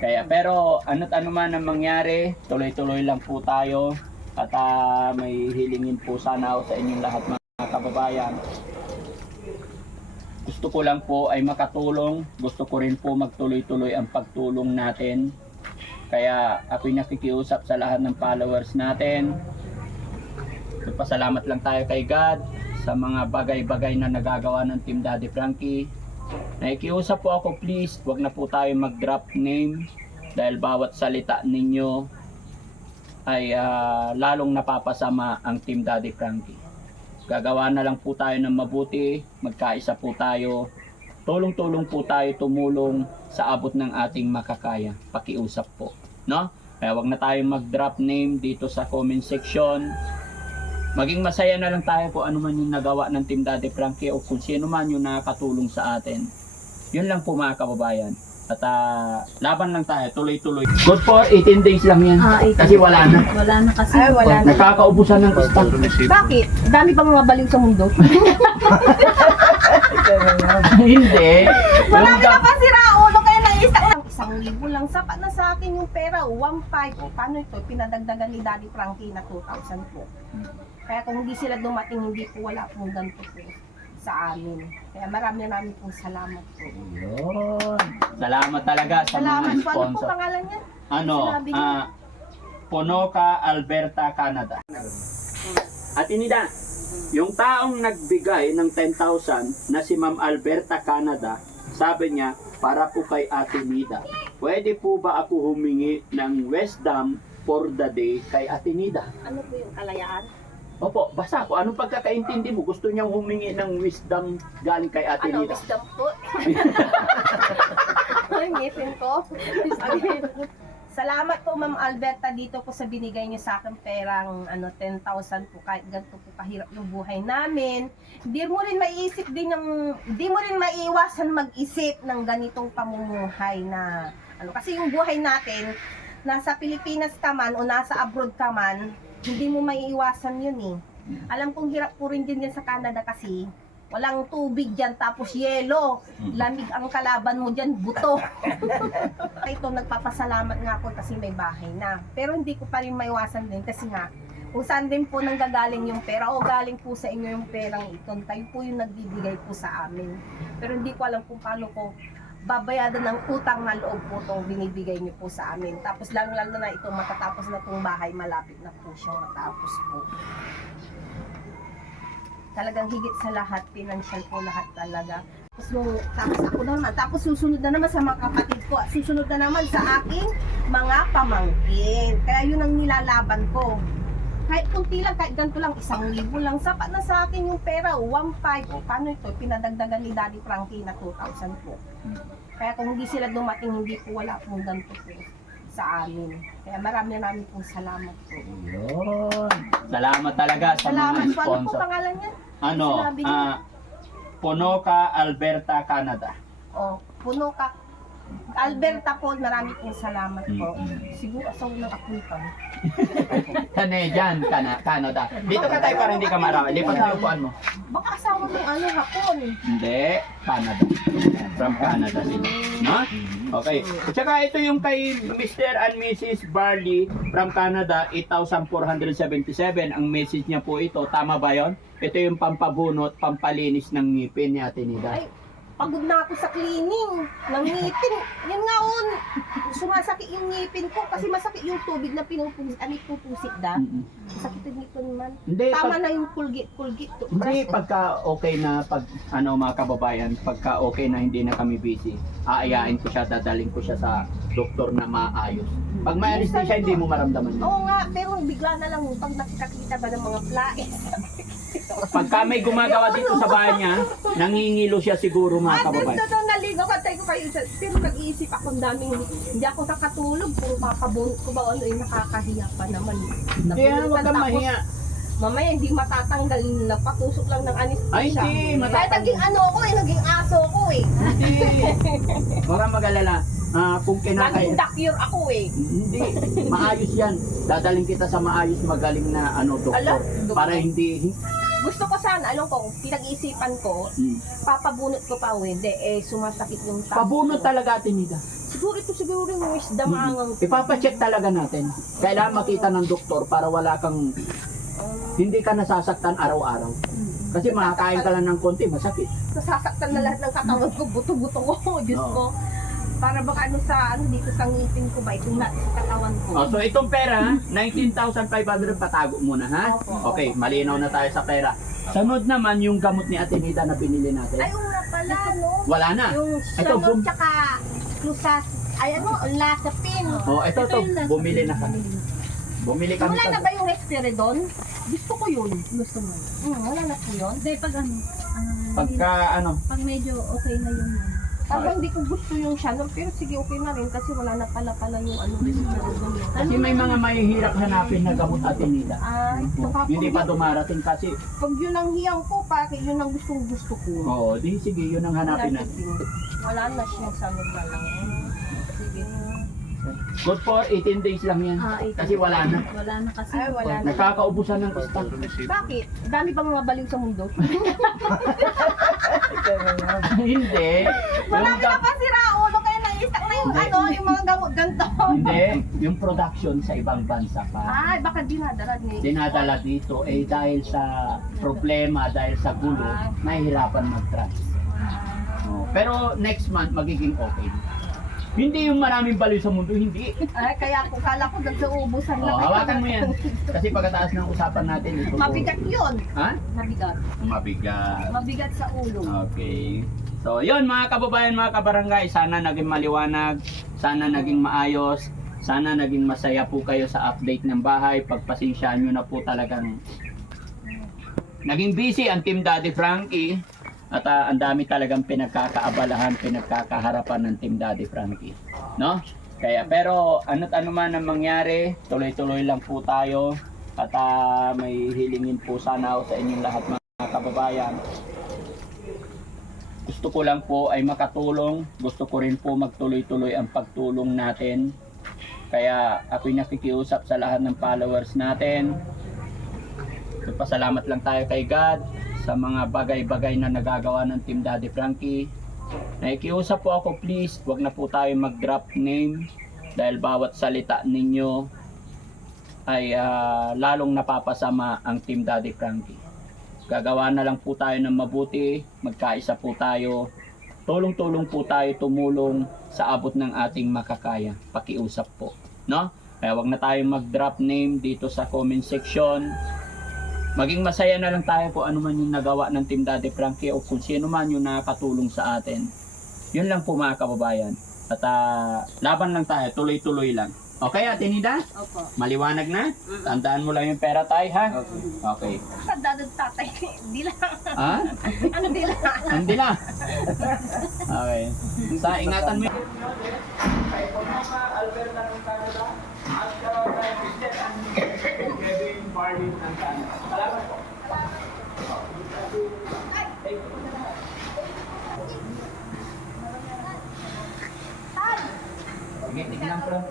Kaya pero ano't ano man ang mangyari, tuloy-tuloy lang po tayo at may hilingin po sana ako sa inyong lahat mga kababayan. Gusto ko lang po ay makatulong, gusto ko rin po magtuloy-tuloy ang pagtulong natin. Kaya ako'y nakikiusap sa lahat ng followers natin. Pasalamat lang tayo kay God sa mga bagay-bagay na nagagawa ng Team Daddy Frankie. Nakikiusap po ako, please, wag na po tayo mag-drop name dahil bawat salita ninyo ay lalong napapasama ang Team Daddy Frankie. Gagawa na lang po tayo ng mabuti, magkaisa po tayo, tulong-tulong po tayo tumulong sa abot ng ating makakaya. Pakiusap po, no? Kaya wag na tayo mag-drop name dito sa comment section. Maging masaya na lang tayo kung ano man yung nagawa ng Team Daddy Frankie o kung sino man yung nakatulong sa atin. Yun lang po mga kababayan. At laban lang tayo, tuloy-tuloy. Good for 18 days lang yan. 18. Kasi wala na. Wala na kasi. Ay, wala na. Nakakaubusan ng stock. Bakit? Dami bang mga baliw sa mundo? Hindi. Marami na pa sira ulo kaya naisa ko. 1,000 lang sapat na sa akin yung pera. 1,500. O paano ito? Pinadagdagan ni Daddy Frankie na 2,000 po. Kaya kung hindi sila dumating, hindi po wala pong ganito po sa amin. Kaya marami pong salamat po. Yun. Salamat talaga sa Salamat mga po. Ano po sponsor. pangalan niya? Ano? Sinabi niyo. Ponoka, Alberta, Canada. At inida, yung taong nagbigay ng 10,000 na si Ma'am Alberta, Canada, sabi niya, para po kay Ate Nida. Pwede po ba ako humingi ng wisdom for the day kay Ate Nida? Ano po yung kalayaan? Opo, basta ko. Anong pagkakaintindi mo? Gusto niyang humingi ng wisdom galing kay Ate Ano, Nida? wisdom po? Ay, ngipin ko. Salamat po Ma'am Alberta dito po sa binigay niyo sa akin perang 10,000 po kahit ganito po kahirap yung buhay namin. Hindi mo rin maiiwasan mag-isip ng ganitong pamumuhay na kasi yung buhay natin nasa Pilipinas ka man o nasa abroad ka man, hindi mo maiiwasan yun eh. Alam kong hirap po rin din yan sa Canada kasi walang tubig dyan, tapos yelo. Lamig ang kalaban mo dyan, buto. Ito, nagpapasalamat nga ako kasi may bahay na. Pero hindi ko pa rin maiwasan din kasi nga, kung saan din po nanggagaling yung pera o galing po sa inyo yung perang ito, tayo po yung nagbibigay po sa amin. Pero hindi ko alam kung paano ko babayadan ng utang na loob po itong binibigay niyo po sa amin. Tapos lalo na ito, matatapos na itong bahay, malapit na po siyang matapos po. Talagang higit sa lahat, financial po lahat talaga. Tapos ako naman, tapos susunod na naman sa mga kapatid ko at susunod na naman sa aking mga pamangkin. Kaya yun ang nilalaban ko. Kahit kunti lang, kahit ganito lang, 1,000 lang, sapat na sa akin yung pera, 1,500. O paano ito? Pinadagdagan ni Daddy Frankie na 2,000 po. Kaya kung hindi sila dumating, hindi po wala pong ganito po sa amin. Kaya marami pong salamat po. Yun. Salamat talaga sa Salamat mga po. Ano po sponsor. pangalan niya? Ano? Sinabi niyo. Ponoka, Alberta, Canada. O, puno ka. Alberta po, marami pong salamat po. Siguro asaw ng akutan. Canadian, Canada. Dito ka tayo para hindi ka marami. Lipat na yung upuan mo. Baka asawa ng hapon. Hindi, Canada. From Canada sila. No? Okay. At saka ito yung kay Mr. and Mrs. Barley from Canada, 8,477. Ang message niya po ito, tama ba yon? Ito yung pampabunot, pampalinis ng ngipin ni Ate Nida. Ay, pagod na ako sa cleaning ng ngipin. Yan nga on, sumasakit yung ngipin ko kasi masakit yung tubig na pupusit da. Sakit yung ngipin man. Hindi, Tama pag- na yung kulgit. Hindi, pagka okay na, mga kababayan, pagka okay na hindi na kami busy, aayain ko siya, dadaling ko siya sa doktor na maayos. Pag may anesthesia, hindi mo maramdaman yun. Oo nga, pero bigla na lang pag nakikita ba ng mga flies. Pagka may gumagawa dito sa bahay niya, nangingilo siya siguro mga kababayan. Doon naligaw ka tayo ko kayo. Pero nag-iisip ako ang daming hindi ako nakatulog. Kung papabunot ko ba ano, nakakahiya pa naman. Kaya Nabunutan huwag kang tapos, mahiya. mamaya hindi matatanggal. Nagpatusok lang ng anesthesia. Ay, hindi, Kaya matatanggal. naging ano ko naging aso ko eh. Hindi. Huwag kang mag-alala. Kung Naging kinakaya. docure ako eh. Hindi, maayos yan. Dadaling kita sa maayos, magaling na doktor. Ala, Para hindi. Gusto ko sana, pinag-iisipan ko, papabunot ko pa o hindi, sumasakit yung tao. Pabunot talaga, Ate Nida. Siguro ito siguro yung wisdom angang. Ipapacheck talaga natin. Kailangan makita ng doktor para wala kang, hindi ka nasasaktan araw-araw. Kasi makakain ka lang ng konti, masakit. Nasasaktan na lahat ng katawan ko, buto-buto ko, Diyos Oo. ko. Para baka dito sa ngipin ko ba, itong lahat sa katawan ko. Oh, so itong pera, 19,500 patago muna ha? Opo, Okay, malinaw na tayo sa pera. Sunod naman yung gamot ni Ate Nida na binili natin. Ay, una pala, no? Wala na. Yung Ito, Shannon tsaka Lusas, ay ano, Lasapin. Oh, ito bumili na kami. Bumili kami Wala na sa... ba yung Respiridon? Gusto ko yun. Gusto mo. Wala na po yun. Hindi, pag ano, Pagka ano, pag medyo okay na yung Parang hindi ko gusto yung Shannon, pero sige, okay na rin kasi wala na pala yung ano, Respiridon. kasi may mga mahihirap hanapin na gamot Ate Nida. Ay, Hindi pa dumarating kasi. pag yun ang hiyang ko, bakit yun ang gusto ko? Oo, di sige, yun ang hanapin natin. Wala na siyang Shannon na lang. Sige. Good for 18 days lang yan. Kasi wala na. wala na kasi. Ay, wala na. Nakakaubusan ng stock. Bakit? Dami bang mga baliw sa mundo? Hindi. Wala Yung na pa si Raulo, kaya naiistak na yung ano, yung mga gamot ganito. Hindi. Yung production sa ibang bansa pa. Ay, baka dinadala ni. Dinadala dito eh dahil sa problema, dahil sa gulo, nahihirapan mag-trans. Oh, pero next month magiging okay. Hindi yung maraming baliw sa mundo, hindi. Ay, kaya ako kala ko nagsuubusan Oh, hawakan mo yan. Kasi pagkataas ng usapan natin ito. Mabigat yun. Ha? Mabigat. Mabigat. Mabigat sa ulo. Okay. So, yun mga kababayan, mga kabarangay, sana naging maliwanag, sana naging maayos, sana naging masaya po kayo sa update ng bahay. Pagpasensyaan nyo na po talagang naging busy ang Team Daddy Frankie at ang dami talagang pinagkakaabalahan, pinagkakaharapan ng Team Daddy Frankie. No? Kaya pero ano't ano man ang mangyari, tuloy-tuloy lang po tayo at may hilingin po sana ako sa inyong lahat mga kababayan. Gusto ko lang po ay makatulong. Gusto ko rin po magtuloy-tuloy ang pagtulong natin. Kaya ako'y nakikiusap sa lahat ng followers natin. Pasalamat lang tayo kay God sa mga bagay-bagay na nagagawa ng Team Daddy Frankie. Nakikiusap po ako, please, wag na po tayo mag-drop name dahil bawat salita ninyo ay lalong napapasama ang Team Daddy Frankie. Gagawa na lang po tayo ng mabuti, magkaisa po tayo, tulong-tulong po tayo, tumulong sa abot ng ating makakaya. Pakiusap po, no? Kaya wag na tayo mag-drop name dito sa comment section. Maging masaya na lang tayo kung ano man yung nagawa ng Team Daddy Frankie o kung sino man yung nakatulong sa atin. Yun lang po mga kababayan. At laban lang tayo, tuloy-tuloy lang. Okay, Ate Nida? Opo. Maliwanag na? Tandaan mo lang yung pera tayo, ha? Okay. Dadad tatay, hindi lang. Ha? Ano di lang? Hindi na. Okay. Sa ingatan mo yun. Sige, tignan ko lang.